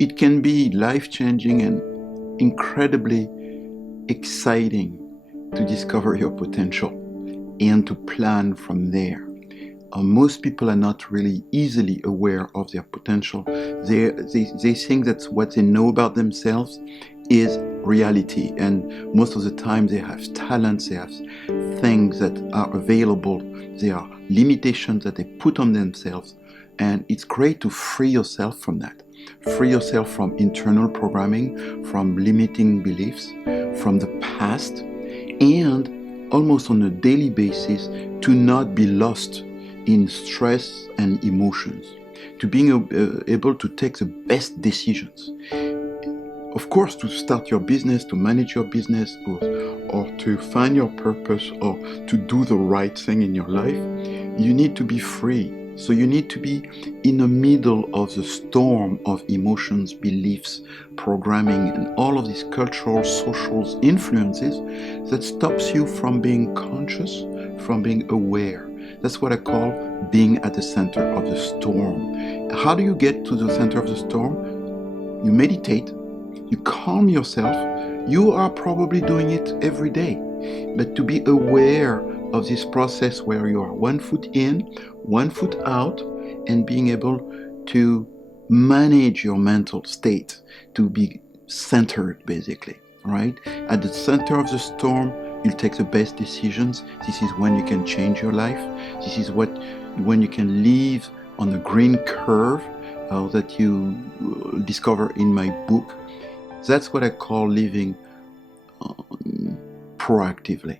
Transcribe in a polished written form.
it can be life-changing and incredibly exciting to discover your potential and to plan from there. Most people are not really easily aware of their potential. They think that what they know about themselves is reality, and most of the time they have talents, they have things that are available, there are limitations that they put on themselves, and it's great to free yourself from that. Free yourself from internal programming, from limiting beliefs, from the past, and almost on a daily basis to not be lost in stress and emotions, to being able to take the best decisions. Of course, to start your business, to manage your business, or to find your purpose, or to do the right thing in your life, you need to be free. So you need to be in the middle of the storm of emotions, beliefs, programming, and all of these cultural, social influences that stops you from being conscious, from being aware. That's what I call being at the center of the storm. How do you get to the center of the storm? You meditate, you calm yourself. You are probably doing it every day. But to be aware of this process where you are 1 foot in, 1 foot out, and being able to manage your mental state, to be centered basically, right? At the center of the storm, you'll take the best decisions. This is when you can change your life. This is when you can live on the green curve that you discover in my book. That's what I call living proactively.